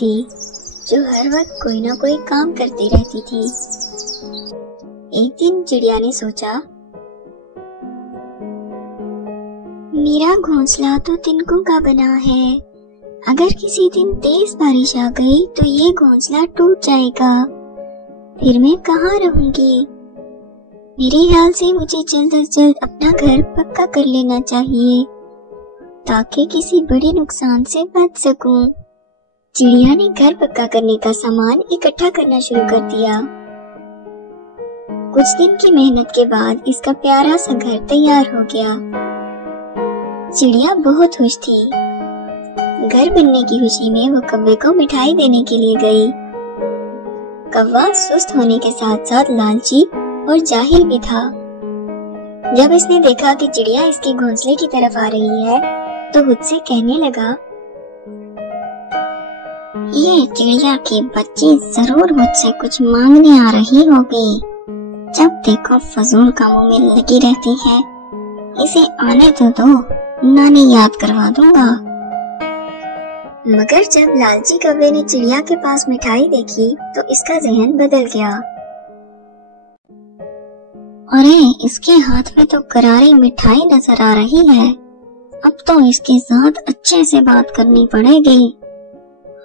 थी जो हर वक्त कोई ना कोई काम करती रहती थी। एक दिन चिड़िया ने सोचा, मेरा घोंसला तो तिनकों का बना है, अगर किसी दिन तेज बारिश आ गई तो ये घोंसला टूट जाएगा, फिर मैं कहाँ रहूंगी। मेरे ख्याल से मुझे जल्द से जल्द अपना घर पक्का कर लेना चाहिए ताकि किसी बड़े नुकसान से बच सकूं। चिड़िया ने घर पक्का करने का सामान इकट्ठा करना शुरू कर दिया। कुछ दिन की मेहनत के बाद इसका प्यारा सा घर तैयार हो गया। चिड़िया बहुत खुश थी। घर बनने की खुशी में वो कौवे को मिठाई देने के लिए गई। कौवा सुस्त होने के साथ साथ लालची और जाहिल भी था। जब इसने देखा कि चिड़िया इसके घोंसले की तरफ आ रही है तो खुद से कहने लगा, ये चिड़िया की बच्ची जरूर मुझसे कुछ मांगने आ रही होगी। जब देखो फजूल कामों में लगी रहती है, इसे आने तो दो, नानी याद करवा दूंगा। मगर जब लालची कौवे ने चिड़िया के पास मिठाई देखी तो इसका जहन बदल गया। अरे, इसके हाथ में तो करारी मिठाई नजर आ रही है, अब तो इसके साथ अच्छे से बात करनी पड़ेगी।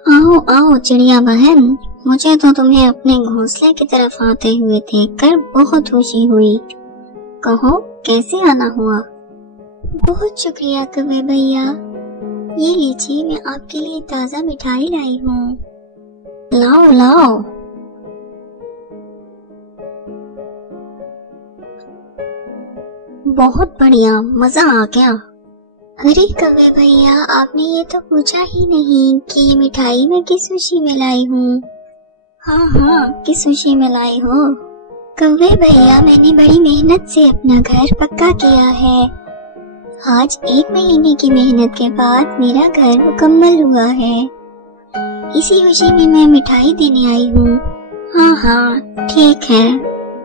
आओ आओ चिड़िया बहन, मुझे तो तुम्हें अपने घोंसले की तरफ आते हुए देखकर बहुत खुशी हुई। कहो कैसे आना हुआ? बहुत शुक्रिया कौवे भैया, ये लीजिए मैं आपके लिए ताजा मिठाई लाई हूँ। लाओ लाओ। बहुत बढ़िया, मजा आ गया। अरे कौवे भैया, आपने ये तो पूछा ही नहीं कि ये मिठाई मैं किस खुशी में लाई हूँ। हाँ हाँ, किस खुशी में लाई हो? कौवे भैया, मैंने बड़ी मेहनत से अपना घर पक्का किया है। आज 1 महीने की मेहनत के बाद मेरा घर मुकम्मल हुआ है। इसी खुशी में मैं मिठाई देने आई हूँ। हाँ हाँ ठीक है,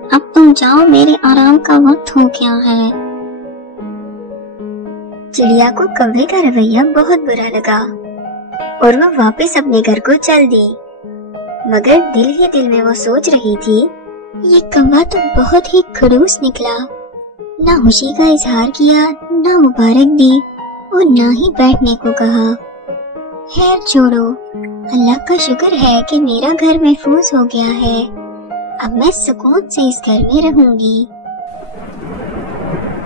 अब तुम जाओ, मेरे आराम का वक्त हो गया है। चिड़िया को कौवे का रवैया बहुत बुरा लगा और वो वापस अपने घर को चल दी। मगर दिल ही दिल में वो सोच रही थी, ये कौवा तो बहुत ही खड़ूस निकला, ना खुशी का इजहार किया, ना मुबारक दी और ना ही बैठने को कहा। खैर छोड़ो, अल्लाह का शुक्र है कि मेरा घर महफूज हो गया है। अब मैं सुकून से इस घर में रहूंगी।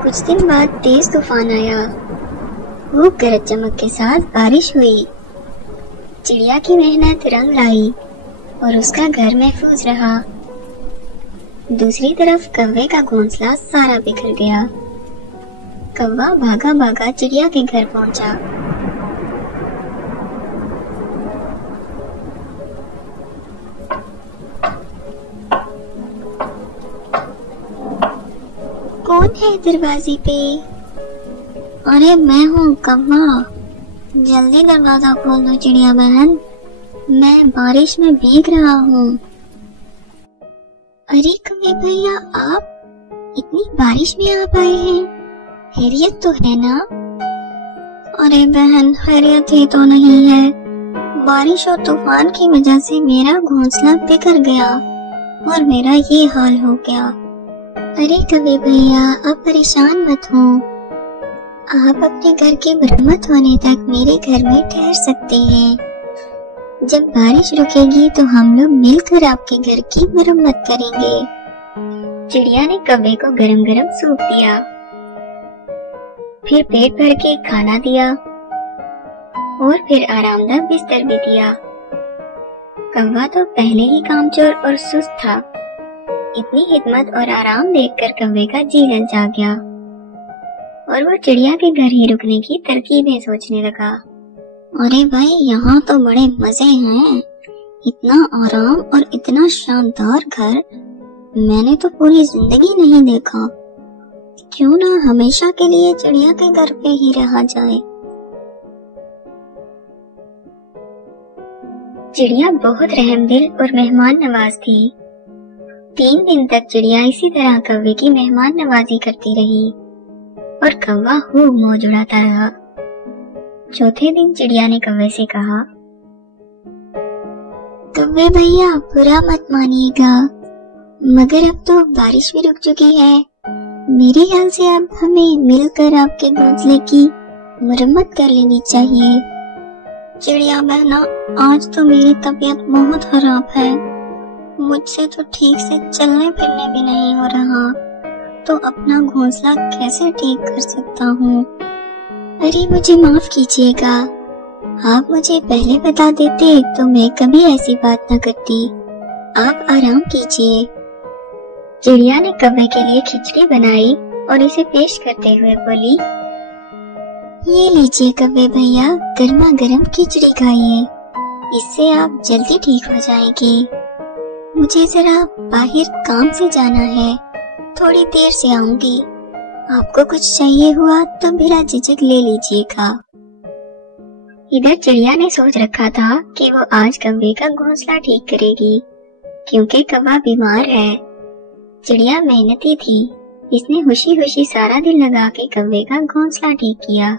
कुछ दिन बाद तेज तूफान आया। खूब गरज चमक के साथ बारिश हुई। चिड़िया की मेहनत रंग लाई और उसका घर महफूज रहा। दूसरी तरफ कौवे का घोंसला सारा बिखर गया। कौवा भागा भागा चिड़िया के घर पहुंचा। कौन है दरवाजे पे? अरे मैं हूँ कौवा, जल्दी दरवाजा खोल दो चिड़िया बहन, मैं बारिश में भीग रहा हूँ। अरे कौवे भैया, आप इतनी बारिश में आप आए हैं, खैरियत तो है ना? अरे बहन, खैरियत ही तो नहीं है, बारिश और तूफान की वजह से मेरा घोंसला बिखर गया और मेरा ये हाल हो गया। अरे कौवे भैया, आप परेशान मत हो, आप अपने घर की मरम्मत होने तक मेरे घर में ठहर सकते हैं। जब बारिश रुकेगी तो हम लोग मिलकर आपके घर की मरम्मत करेंगे। चिड़िया ने कौवे को गरम गरम सूप दिया, फिर पेट भर के खाना दिया और फिर आरामदायक बिस्तर भी दिया। कौवा तो पहले ही कामचोर और सुस्त था। इतनी हिम्मत और आराम देखकर कौवे का जी ललचा गया और वो चिड़िया के घर ही रुकने की तरकीबें सोचने लगा। अरे भाई, यहाँ तो बड़े मजे हैं, इतना आराम और इतना शानदार घर मैंने तो पूरी जिंदगी नहीं देखा। क्यों ना हमेशा के लिए चिड़िया के घर पे ही रहा जाए। चिड़िया बहुत रहमदिल और मेहमान नवाज थी। 3 दिन तक चिड़िया इसी तरह कौवे की मेहमान नवाजी करती रही और कौवा खूब मौज उड़ाता रहा। चौथे दिन चिड़िया ने कौवे से कहा, कौवे भैया बुरा मत मानिएगा, मगर अब तो बारिश भी रुक चुकी है। मेरे ख्याल से अब हमें मिलकर आपके घोंसले की मरम्मत कर लेनी चाहिए। चिड़िया बहना, आज तो मेरी तबीयत बहुत खराब है। मुझसे तो ठीक से चलने फिरने भी नहीं हो रहा, तो अपना घोंसला कैसे ठीक कर सकता हूँ। अरे मुझे माफ कीजिएगा, आप मुझे पहले बता देते तो मैं कभी ऐसी बात न करती। आप आराम कीजिए। चिड़िया ने कौवे के लिए खिचड़ी बनाई और इसे पेश करते हुए बोली, ये लीजिए कौवे भैया, गर्मा गर्म खिचड़ी खाइए, इससे आप जल्दी ठीक हो जाएंगे। मुझे जरा बाहर काम से जाना है, थोड़ी देर से आऊंगी। आपको कुछ चाहिए हुआ तो बिना झिझक ले लीजिएगा। इधर चिड़िया ने सोच रखा था कि वो आज कौवे का घोंसला ठीक करेगी, क्योंकि कौवा बीमार है। चिड़िया मेहनती थी, इसने खुशी खुशी सारा दिन लगा के कौवे का घोंसला ठीक किया।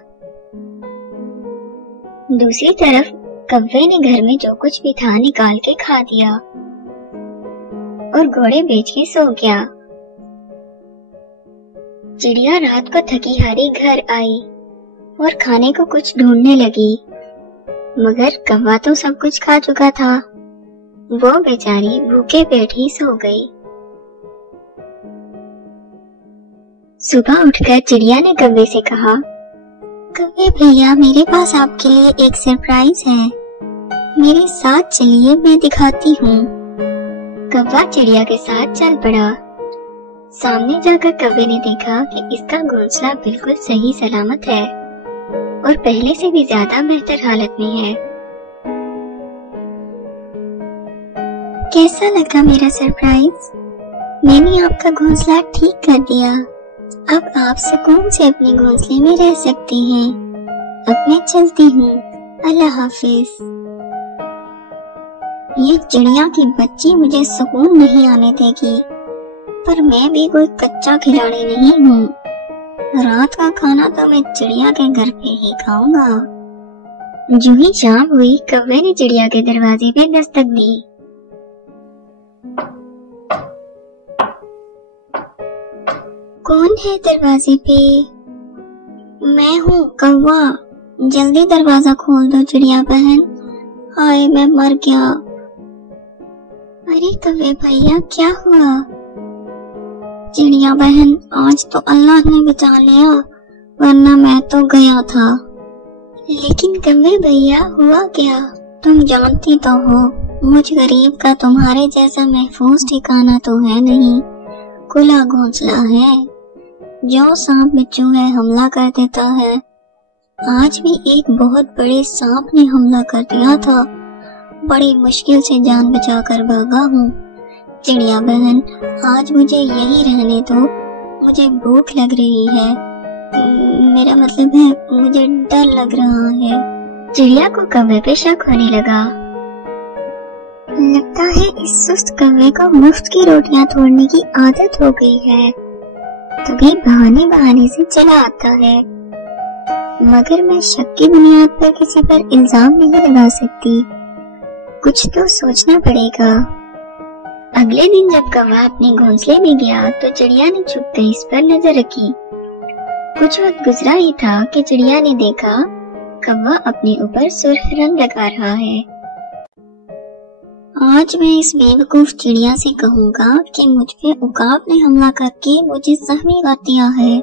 दूसरी तरफ कौवे ने घर में जो कुछ भी था निकाल के खा दिया और घोड़े बेच के सो गया। चिड़िया रात को थकी हारी घर आई और खाने को कुछ ढूंढने लगी, मगर कौवा तो सब कुछ खा चुका था। वो बेचारी भूखे पेट ही सो गई। सुबह उठकर चिड़िया ने कौवे से कहा, कौवे भैया, मेरे पास आपके लिए एक सरप्राइज है, मेरे साथ चलिए, मैं दिखाती हूँ। कौवा चिड़िया के साथ चल पड़ा। सामने जाकर कौवे ने देखा कि इसका घोंसला बिल्कुल सही सलामत है और पहले से भी ज्यादा बेहतर हालत में है। कैसा लगा मेरा सरप्राइज? मैंने आपका घोंसला ठीक कर दिया। अब आप सुकून से अपने घोंसले में रह सकते हैं। अब मैं चलती हूँ, अल्लाह हाफिज। ये चिड़िया की बच्ची मुझे सुकून नहीं आने देगी, पर मैं भी कोई कच्चा खिलाड़ी नहीं हूँ। रात का खाना तो मैं चिड़िया के घर पे ही खाऊंगा। जो ही शाम हुई, कौवे ने चिड़िया के दरवाजे पे दस्तक दी। कौन है दरवाजे पे? मैं हूँ कौवा, जल्दी दरवाजा खोल दो चिड़िया बहन। हाय, मैं मर गया। अरे कौवे भैया, क्या हुआ? चिड़िया बहन, आज तो अल्लाह ने बचा लिया, वरना मैं तो गया था। लेकिन कौवे भैया, हुआ क्या? तुम जानती तो हो, मुझ गरीब का तुम्हारे जैसा महफूज ठिकाना तो है नहीं। खुला घोंसला है, जो सांप बिच्छू है हमला कर देता है। आज भी एक बहुत बड़े सांप ने हमला कर दिया था, बड़ी मुश्किल से जान बचा कर भागा हूँ। चिड़िया बहन, आज मुझे यही रहने दो, मुझे भूख लग रही है। मेरा मतलब है, मुझे डर लग रहा है। चिड़िया को कौवे पे शक होने लगा। लगता है इस सुस्त कौवे को मुफ्त की रोटियां तोड़ने की आदत हो गई है, तभी बहाने बहाने से चला आता है। मगर मैं शक की बुनियाद पर किसी पर इल्जाम नहीं लगा सकती, कुछ तो सोचना पड़ेगा। अगले दिन जब कौवा अपने घोंसले में गया तो चिड़िया ने छुपकर इस पर नजर रखी। कुछ वक्त गुजरा ही था कि चिड़िया ने देखा कौवा अपने ऊपर सुर्ख रंग लगा रहा है। आज मैं इस बेवकूफ चिड़िया से कहूँगा कि मुझ पे उकाब ने हमला करके मुझे जख्मी कर दिया है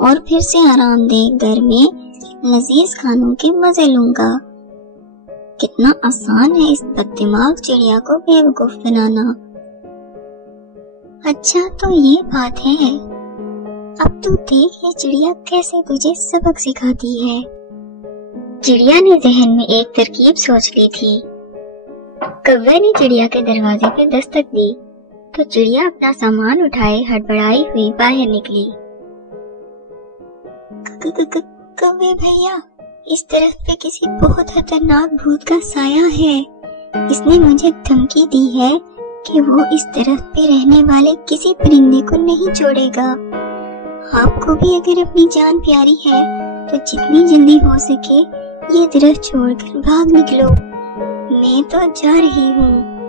और फिर से आरामदेह घर में लजीज खानों के मजे लूंगा। कितना आसान है इस बददिमाग चिड़िया को बेवकूफ बनाना। अच्छा तो ये बात है, अब तू देख ये चिड़िया कैसे तुझे सबक सिखाती है। चिड़िया ने जहन में एक तरकीब सोच ली थी। कौवे ने चिड़िया के दरवाजे पे दस्तक दी तो चिड़िया अपना सामान उठाए हड़बड़ाई हुई बाहर निकली। कौवे भैया, इस दरख्त पे किसी बहुत खतरनाक भूत का साया है। इसने मुझे धमकी दी है कि वो इस दरख्त पे रहने वाले किसी परिंदे को नहीं छोड़ेगा। आपको भी अगर अपनी जान प्यारी है तो जितनी जल्दी हो सके ये दरख्त छोड़कर भाग निकलो। मैं तो जा रही हूँ।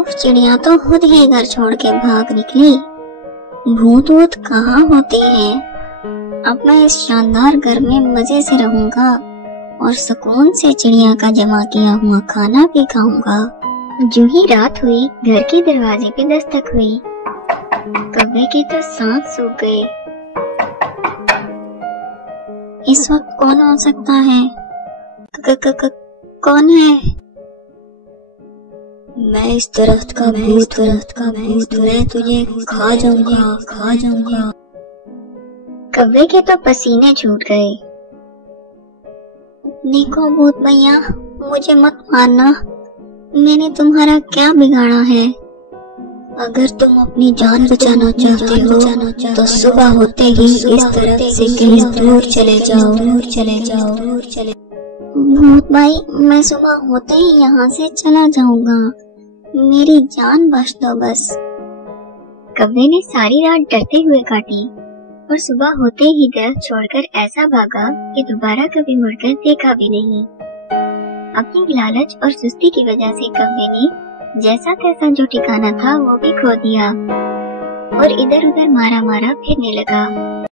बेवकूफ चिड़िया तो खुद ही घर छोड़ के भाग निकली। भूत वूत कहाँ होते हैं। अब मैं इस शानदार घर में मजे से रहूंगा और सुकून से चिड़िया का जमा किया हुआ खाना भी खाऊंगा। जो ही रात हुई, घर के दरवाजे पे दस्तक हुई। कौवे के तो सांस सूख गए। इस वक्त कौन हो सकता है? कौन है? मैं इस दरख्त का भूत हूँ, मैं तुझे खा जाऊंगा। कौवे के तो पसीने छूट गए। देखो भूत भैया, मुझे मत मारना, मैंने तुम्हारा क्या बिगाड़ा है? अगर तुम अपनी जान बचाना चाहते हो तो सुबह होते ही इस तरफ से कहीं दूर चले जाओ। भूत भाई, मैं सुबह होते ही यहाँ से चला जाऊंगा, मेरी जान बख्श दो बस। कौवे ने सारी रात डरते हुए काटी और सुबह होते ही दरख्त छोड़कर ऐसा भागा कि दोबारा कभी मुड़कर देखा भी नहीं। अपनी लालच और सुस्ती की वजह से कौवे ने जैसा तैसा जो ठिकाना था वो भी खो दिया और इधर उधर मारा फिरने लगा।